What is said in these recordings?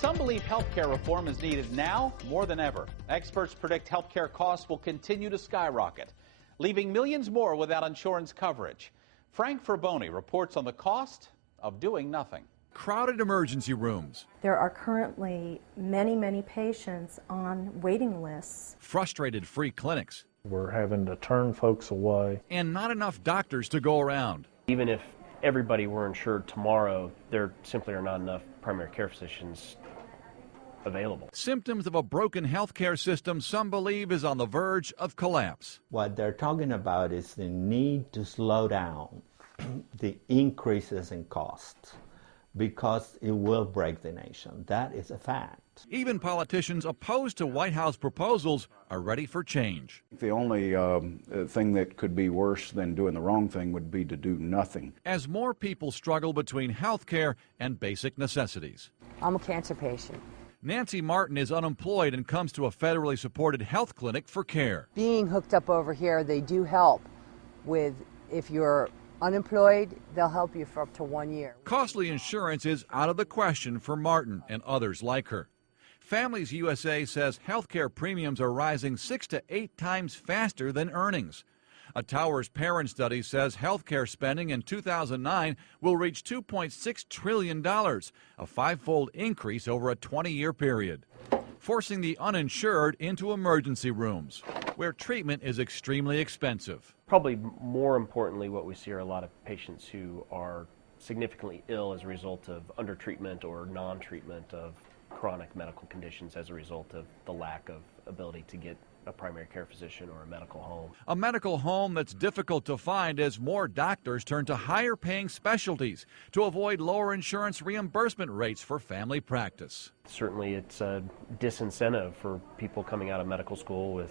Some believe healthcare reform is needed now more than ever. Experts predict healthcare costs will continue to skyrocket, leaving millions more without insurance coverage. Frank Fraboni reports on the cost of doing nothing. Crowded emergency rooms. There are currently many patients on waiting lists. Frustrated free clinics. We're having to turn folks away. And not enough doctors to go around. Even if everybody were insured tomorrow, there simply are not enough primary care physicians available. Symptoms of a broken healthcare system some believe is on the verge of collapse. What they're talking about is the need to slow down the increases in costs because it will break the nation. That is a fact. Even politicians opposed to White House proposals are ready for change. The only thing that could be worse than doing the wrong thing would be to do nothing. As more people struggle between health care and basic necessities. I'm a cancer patient. Nancy Martin is unemployed and comes to a federally supported health clinic for care. Being hooked up over here, they do help with, if you're unemployed, they'll help you for up to 1 year. Costly insurance is out of the question for Martin and others like her. Families USA says healthcare premiums are rising 6 to 8 times faster than earnings. A Towers Parent study says healthcare spending in 2009 will reach $2.6 trillion, a five-fold increase over a 20-year period, forcing the uninsured into emergency rooms, where treatment is extremely expensive. Probably more importantly, what we see are a lot of patients who are significantly ill as a result of undertreatment or non-treatment of chronic medical conditions as a result of the lack of ability to get a primary care physician or a medical home. A medical home that's difficult to find as more doctors turn to higher paying specialties to avoid lower insurance reimbursement rates for family practice. Certainly it's a disincentive for people coming out of medical school with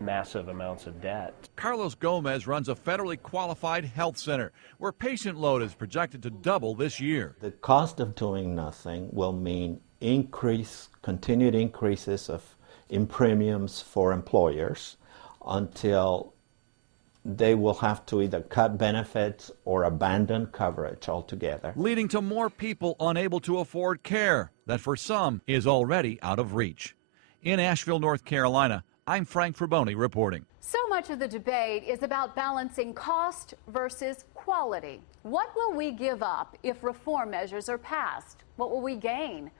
massive amounts of debt. Carlos Gomez runs a federally qualified health center where patient load is projected to double this year. The cost of doing nothing will mean continued increases in premiums for employers until they will have to either cut benefits or abandon coverage altogether, leading to more people unable to afford care that for some is already out of reach. In Asheville, North Carolina, I'm Frank Fraboni reporting. So much of the debate is about balancing cost versus quality. What will we give up if reform measures are passed? What will we gain?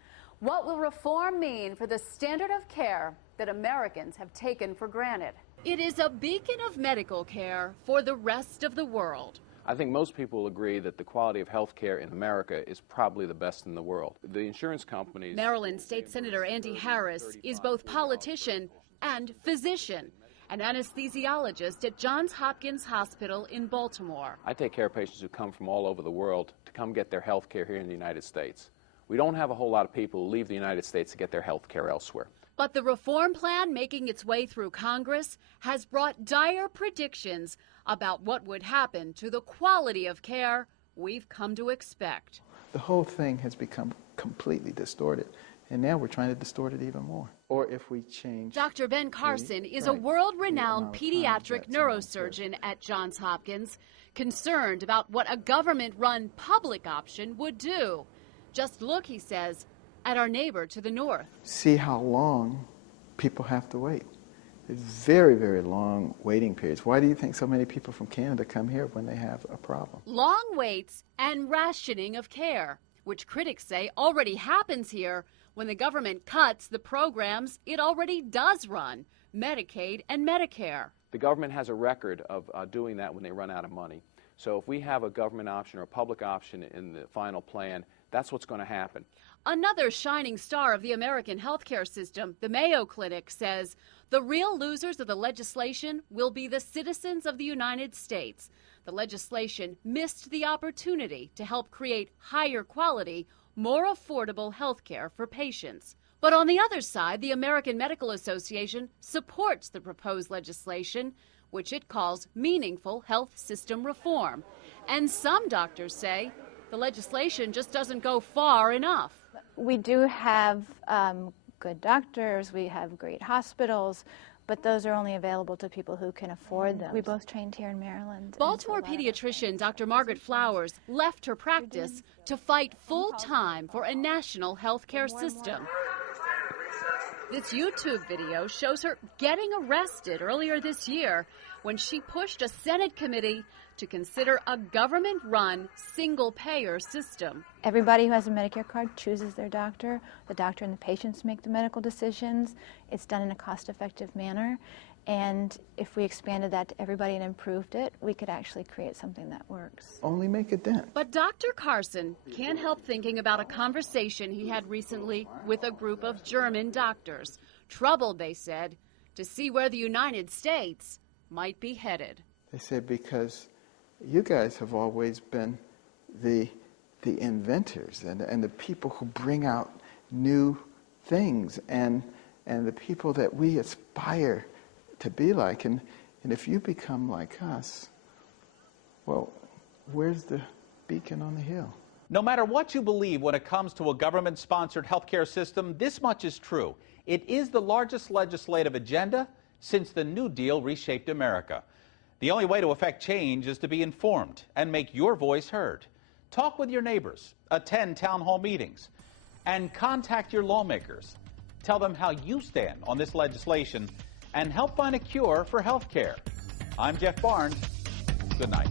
What will reform mean for the standard of care that Americans have taken for granted? It is a beacon of medical care for the rest of the world. I think most people will agree that the quality of health care in America is probably the best in the world. The insurance companies... Maryland State Senator Andy Harris is both politician and physician, an anesthesiologist at Johns Hopkins Hospital in Baltimore. I take care of patients who come from all over the world to come get their health care here in the United States. We don't have a whole lot of people who leave the United States to get their health care elsewhere. But the reform plan making its way through Congress has brought dire predictions about what would happen to the quality of care we've come to expect. The whole thing has become completely distorted, and now we're trying to distort it even more. Or if we change... Dr. Ben Carson is a world-renowned pediatric neurosurgeon at Johns Hopkins, concerned about what a government-run public option would do. Just look, he says, at our neighbor to the north. See how long people have to wait. There's very long waiting periods. Why do you think so many people from Canada come here when they have a problem? Long waits and rationing of care, which critics say already happens here when the government cuts the programs it already does run, Medicaid and Medicare. The government has a record of doing that when they run out of money. So if we have a government option or a public option in the final plan, that's what's going to happen. Another shining star of the American healthcare system, the Mayo Clinic, says the real losers of the legislation will be the citizens of the United States. The legislation missed the opportunity to help create higher quality, more affordable health care for patients. But on the other side, the American Medical Association supports the proposed legislation, which it calls meaningful health system reform. And some doctors say the legislation just doesn't go far enough. We do have good doctors, we have great hospitals, but those are only available to people who can afford them. We both trained here in Maryland. Baltimore pediatrician Dr. Margaret Flowers left her practice to fight full-time for a national health care system. This YouTube video shows her getting arrested earlier this year when she pushed a Senate committee to consider a government-run single-payer system. Everybody who has a Medicare card chooses their doctor. The doctor and the patients make the medical decisions. It's done in a cost-effective manner. And if we expanded that to everybody and improved it, we could actually create something that works. Only make a dent. But Dr. Carson can't help thinking about a conversation he had recently with a group of German doctors, troubled, they said, to see where the United States might be headed. They said, because you guys have always been the inventors and the people who bring out new things and the people that we aspire to be like. And if you become like us, well, where's the beacon on the hill? No matter what you believe when it comes to a government-sponsored healthcare system, this much is true. It is the largest legislative agenda since the New Deal reshaped America. The only way to affect change is to be informed and make your voice heard. Talk with your neighbors, attend town hall meetings, and contact your lawmakers. Tell them how you stand on this legislation and help find a cure for health care. I'm Jeff Barnes. Good night.